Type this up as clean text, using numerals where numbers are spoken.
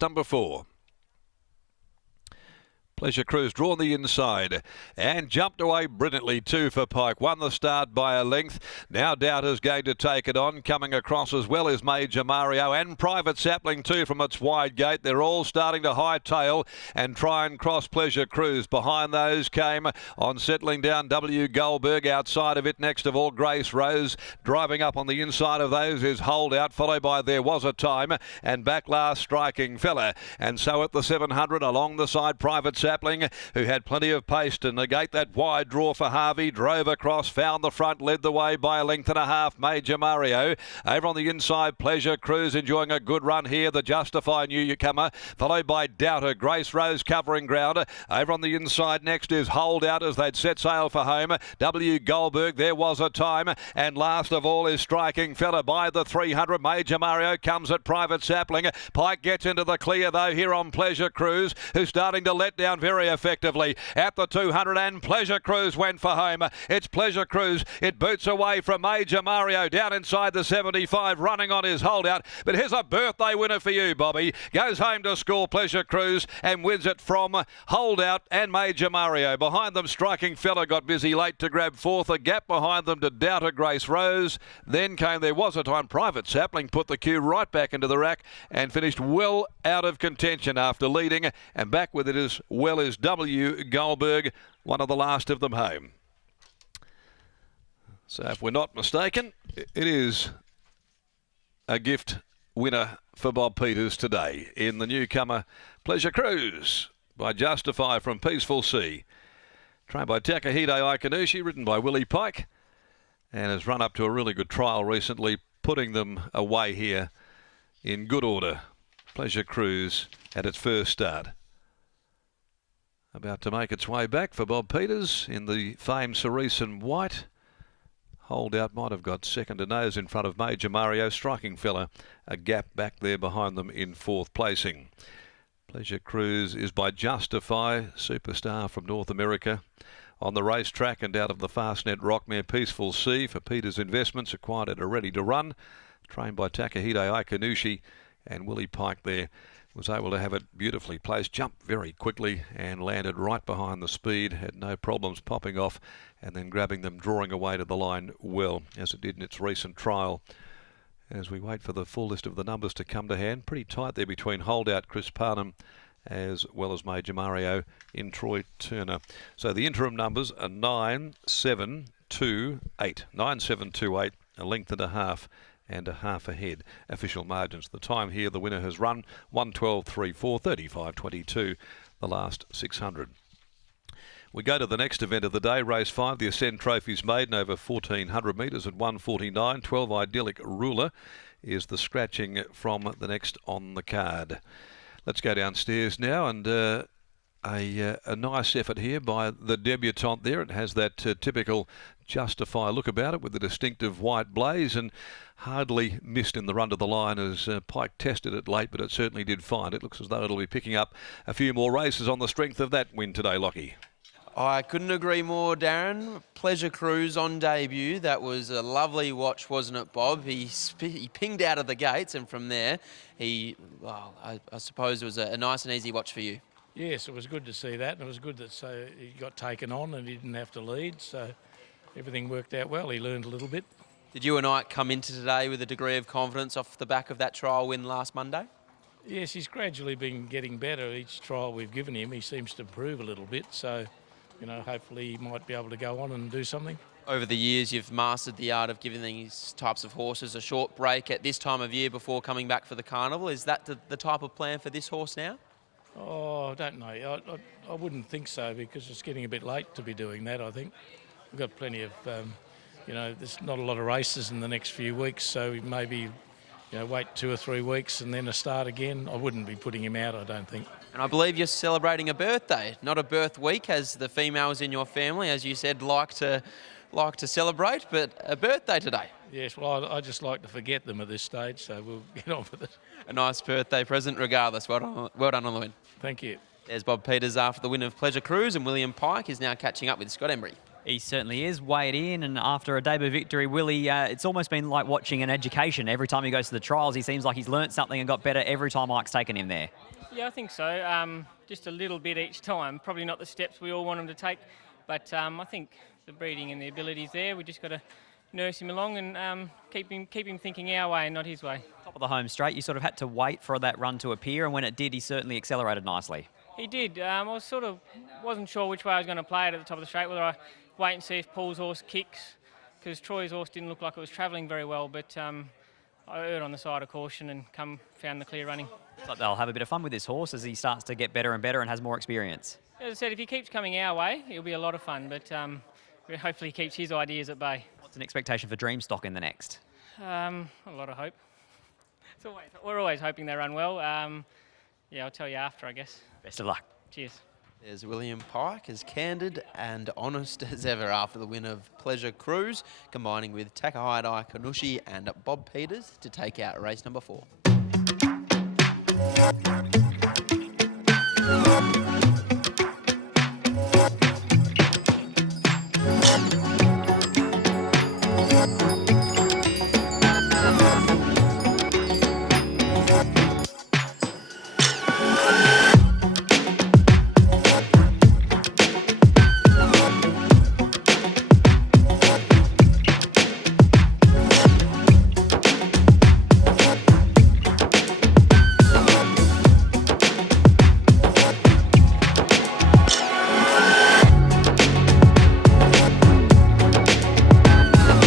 Number 4. Pleasure Cruise drawn the inside and jumped away brilliantly too for Pike. Won the start by a length. Now Doubter's going to take it on. Coming across as well as Major Mario and Private Sapling too from its wide gate. They're all starting to hightail and try and cross Pleasure Cruise. Behind those came on settling down W. Goldberg. Outside of it, next of all, Grace Rose. Driving up on the inside of those is Holdout, followed by There Was a Time and back last Striking Fella. And so at the 700 along the side, Private Sapling, who had plenty of pace to negate that wide draw for Harvey, drove across, found the front, led the way by a length and a half. Major Mario over on the inside, Pleasure Cruise enjoying a good run here. The Justify newcomer, followed by Doubter. Grace Rose covering ground. Over on the inside next is Holdout as they'd set sail for home. W. Goldberg, There Was a Time, and last of all is Striking Fella by the 300. Major Mario comes at Private Sapling. Pike gets into the clear though here on Pleasure Cruise, who's starting to let down very effectively at the 200, and Pleasure Cruise went for home. It's Pleasure Cruise. It boots away from Major Mario down inside the 75, running on his Holdout. But here's a birthday winner for you, Bobby. Goes home to score Pleasure Cruise and wins it from Holdout and Major Mario. Behind them, Striking Fella got busy late to grab fourth. A gap behind them to Doubter, Grace Rose. Then came There Was a Time. Private Sapling put the cue right back into the rack and finished well out of contention after leading, and back with it as well as W. Goldberg, one of the last of them home. So if we're not mistaken, it is a gift winner for Bob Peters today in the newcomer Pleasure Cruise by Justify from Peaceful Sea. Trained by Takahide Ikanushi, ridden by Willie Pike, and has run up to a really good trial recently, putting them away here in good order. Pleasure Cruise at its first start. About to make its way back for Bob Peters in the famed Cerise and White. Holdout might have got second to nose in front of Major Mario. Striking Fella a gap back there behind them in fourth placing. Pleasure Cruise is by Justify, superstar from North America. On the racetrack and out of the Fastnet Rockmare Peaceful Sea for Peters Investments, acquired at a ready to run. Trained by Takahide Ikanushi, and Willie Pike there was able to have it beautifully placed, jumped very quickly and landed right behind the speed, had no problems popping off and then grabbing them, drawing away to the line well, as it did in its recent trial. As we wait for the full list of the numbers to come to hand, pretty tight there between Holdout, Chris Parnham, as well as Major Mario in Troy Turner. So the interim numbers are 9-7-2-8. 9-7-2-8, a length and a half and a half ahead. Official margins. The time here, the winner has run 1:12.34, 35.22, the last 600. We go to the next event of the day, race 5, the Ascend Trophies Maiden over 1,400 metres at 1:49. 12 Idyllic Ruler is the scratching from the next on the card. Let's go downstairs now, and a nice effort here by the debutante there. It has that typical Justify look about it with the distinctive white blaze, and hardly missed in the run to the line as Pike tested it late, but it certainly did find it. Looks as though it'll be picking up a few more races on the strength of that win today, Lockie. I couldn't agree more, Darren. Pleasure Cruise on debut. That was a lovely watch, wasn't it, Bob? He pinged out of the gates, and from there, I suppose it was a nice and easy watch for you. Yes, it was good to see that, and it was good that he got taken on and he didn't have to lead, so everything worked out well. He learned a little bit. Did you and I come into today with a degree of confidence off the back of that trial win last Monday? Yes, he's gradually been getting better. Each trial we've given him, he seems to improve a little bit, so hopefully he might be able to go on and do something. Over the years, you've mastered the art of giving these types of horses a short break at this time of year before coming back for the carnival. Is that the type of plan for this horse now? Oh, I don't know. I wouldn't think so, because it's getting a bit late to be doing that, I think. We've got plenty of, there's not a lot of races in the next few weeks, so maybe, wait 2 or 3 weeks and then a start again. I wouldn't be putting him out, I don't think. And I believe you're celebrating a birthday, not a birth week, as the females in your family, as you said, like to celebrate, but a birthday today. Yes, well, I just like to forget them at this stage, so we'll get on with it. A nice birthday present regardless. Well done on the win. Thank you. There's Bob Peters after the win of Pleasure Cruise, and William Pike is now catching up with Scott Embry. He certainly is, weighed in, and after a debut victory, Willie, it's almost been like watching an education. Every time he goes to the trials, he seems like he's learnt something and got better every time Ike's taken him there. Yeah, I think so. Just a little bit each time. Probably not the steps we all want him to take, but I think the breeding and the ability's there. We just got to nurse him along and keep him thinking our way and not his way. Top of the home straight, you sort of had to wait for that run to appear, and when it did, he certainly accelerated nicely. He did. I wasn't sure which way I was going to play it at the top of the straight, whether I wait and see if Paul's horse kicks, because Troy's horse didn't look like it was travelling very well, but I erred on the side of caution and found the clear running. Looks like they'll have a bit of fun with this horse as he starts to get better and better and has more experience. As I said, if he keeps coming our way, it'll be a lot of fun, but hopefully he keeps his ideas at bay. What's an expectation for Dreamstock in the next? A lot of hope. We're always hoping they run well. Yeah, I'll tell you after, I guess. Best of luck. Cheers. There's William Pike, as candid and honest as ever after the win of Pleasure Cruise, combining with Takahide Kanushi and Bob Peters to take out race number 4.